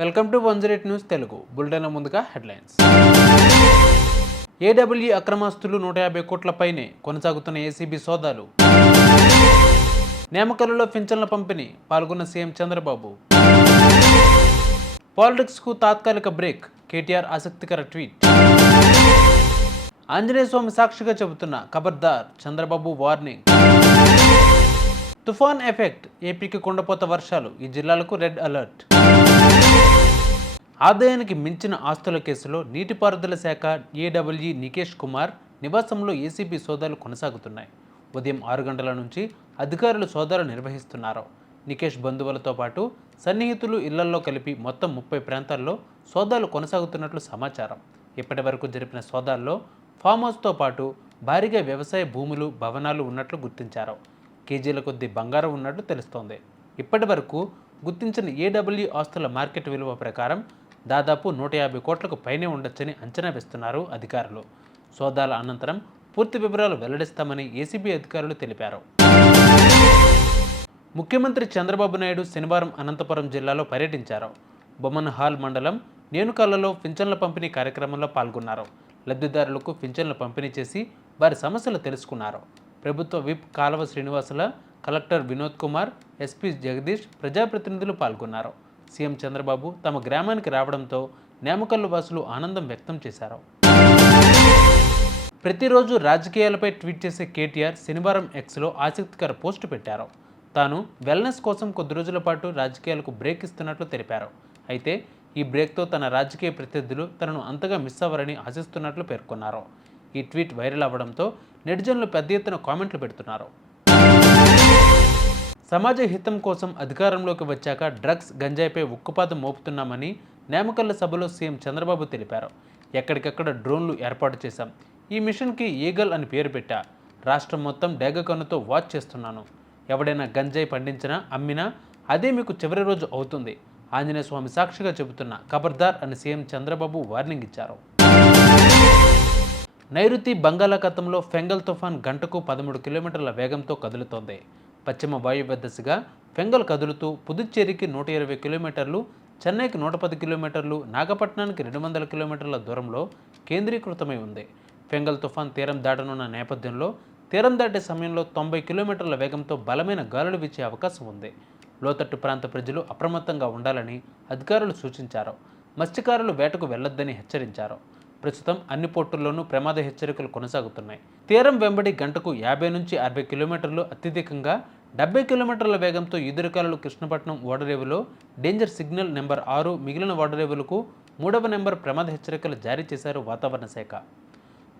Welcome to 108 news Telugu bulletin. ముందుగా headlines. ఏడబ్ల్యూ అక్రమాస్తులు 150 కోట్లపైనే కొనసాగుతున్న ACB సోదాలు. నియామకాలలో పింఛన్ల పంపిణీ పాల్గొన్న సీఎం చంద్రబాబు. పాలిటిక్స్కు తాత్కాలిక బ్రేక్, కేటీఆర్ ఆసక్తికర ట్వీట్. ఆంజనేయ స్వామి సాక్షిగా చెబుతున్న ఖబర్దార్, చంద్రబాబు వార్నింగ్. తుఫాన్ ఎఫెక్ట్, ఏపీకి కుండపోత వర్షాలు, ఈ జిల్లాలకు రెడ్ అలర్ట్. ఆదాయానికి మించిన ఆస్తుల కేసులో నీటిపారుదల శాఖ ఏడబ్ల్యూ నికేష్ కుమార్ నివాసంలో ఏసీబీ సోదాలు కొనసాగుతున్నాయి. ఉదయం 6 గంటల నుంచి అధికారులు సోదాలు నిర్వహిస్తున్నారు. నికేష్ బంధువులతో పాటు సన్నిహితులు ఇళ్లల్లో కలిపి మొత్తం 30 ప్రాంతాల్లో సోదాలు కొనసాగుతున్నట్లు సమాచారం. ఇప్పటి వరకు జరిపిన సోదాల్లో ఫామ్ హౌస్తో పాటు భారీగా వ్యవసాయ భూములు, భవనాలు ఉన్నట్లు గుర్తించారు. కేజీల కొద్దీ బంగారం ఉన్నట్లు తెలుస్తోంది. ఇప్పటి వరకు గుర్తించిన ఏడబ్ల్యూ ఆస్తుల మార్కెట్ విలువ ప్రకారం దాదాపు 150 కోట్లకు పైనే ఉండొచ్చని అంచనా వేస్తున్నారు అధికారులు. సోదాల అనంతరం పూర్తి వివరాలు వెల్లడిస్తామని ఏసీబీ అధికారులు తెలిపారు. ముఖ్యమంత్రి చంద్రబాబు నాయుడు శనివారం అనంతపురం జిల్లాలో పర్యటించారు. బొమ్మన్హాల్ మండలం నేనుకల్లలో పింఛన్ల పంపిణీ కార్యక్రమంలో పాల్గొన్నారు. లబ్ధిదారులకు పింఛన్లు పంపిణీ చేసి వారి సమస్యలు తెలుసుకున్నారు. ప్రభుత్వ విప్ కాలవ శ్రీనివాసుల, కలెక్టర్ వినోద్ కుమార్, ఎస్పీ జగదీష్, ప్రజాప్రతినిధులు పాల్గొన్నారు. సీఎం చంద్రబాబు తమ గ్రామానికి రావడంతో నేమకల్లు వాసులు ఆనందం వ్యక్తం చేశారు. ప్రతిరోజు రాజకీయాలపై ట్వీట్ చేసే కేటీఆర్ శనివారం ఎక్స్లో ఆసక్తికర పోస్టు పెట్టారు. తాను వెల్నెస్ కోసం కొద్ది రోజుల పాటు రాజకీయాలకు బ్రేక్ ఇస్తున్నట్లు తెలిపారు. అయితే ఈ బ్రేక్తో తన రాజకీయ ప్రత్యర్థులు తనను అంతగా మిస్ అవ్వరని ఆశిస్తున్నట్లు పేర్కొన్నారు. ఈ ట్వీట్ వైరల్ అవ్వడంతో నెటిజన్లు పెద్ద ఎత్తున కామెంట్లు పెడుతున్నారు. సమాజ హితం కోసం అధికారంలోకి వచ్చాక డ్రగ్స్, గంజాయిపై ఉక్కుపాదం మోపుతున్నామని నేమకల్ల సభలో సీఎం చంద్రబాబు తెలిపారు. ఎక్కడికక్కడ డ్రోన్లు ఏర్పాటు చేశాం. ఈ మిషన్కి ఈగల్ అని పేరు పెట్టా. రాష్ట్రం మొత్తం డేగ కన్నుతో వాచ్ చేస్తున్నాను. ఎవడైనా గంజాయి పండించినా, అమ్మినా అదే మీకు చివరి రోజు అవుతుంది. ఆంజనేయ స్వామి సాక్షిగా చెబుతున్న ఖబర్దార్ అని సీఎం చంద్రబాబు వార్నింగ్ ఇచ్చారు. నైరుతి బంగాళాఖాతంలో ఫెంగల్ తుఫాన్ గంటకు 13 కిలోమీటర్ల వేగంతో కదులుతోంది. పశ్చిమ వాయువ్య దిశగా ఫెంగల్ కదులుతూ పుదుచ్చేరికి 120 కిలోమీటర్లు, చెన్నైకి 110 కిలోమీటర్లు, నాగపట్నానికి 200 కిలోమీటర్ల దూరంలో కేంద్రీకృతమై ఉంది. ఫెంగల్ తుఫాన్ తీరం దాటనున్న నేపథ్యంలో తీరం దాటే సమయంలో 90 కిలోమీటర్ల వేగంతో బలమైన గాలులు వీచే అవకాశం ఉంది. లోతట్టు ప్రాంత ప్రజలు అప్రమత్తంగా ఉండాలని అధికారులు సూచించారు. మత్స్యకారులు వేటకు వెళ్లొద్దని హెచ్చరించారు. ప్రస్తుతం అన్ని పోర్టుల్లోనూ ప్రమాద హెచ్చరికలు కొనసాగుతున్నాయి. తీరం వెంబడి గంటకు 50 నుంచి 60 కిలోమీటర్లు, అత్యధికంగా 70 కిలోమీటర్ల వేగంతో ఈదురుగాలులు కృష్ణపట్నం ఓడరేవులో డేంజర్ సిగ్నల్ నెంబర్ 6, మిగిలిన ఓడరేవులకు 3వ నెంబర్ ప్రమాద హెచ్చరికలు జారీ చేశారు వాతావరణ శాఖ.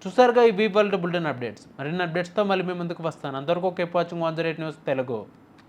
చూసారుగా ఈ వీక్ వరల్డ్ బులెటిన్ అప్డేట్స్. మరిన్ని అప్డేట్స్తో మళ్ళీ మీ ముందుకు వస్తాను. అంతవరకు కీప్ వాచింగ్ 108 న్యూస్ తెలుగు.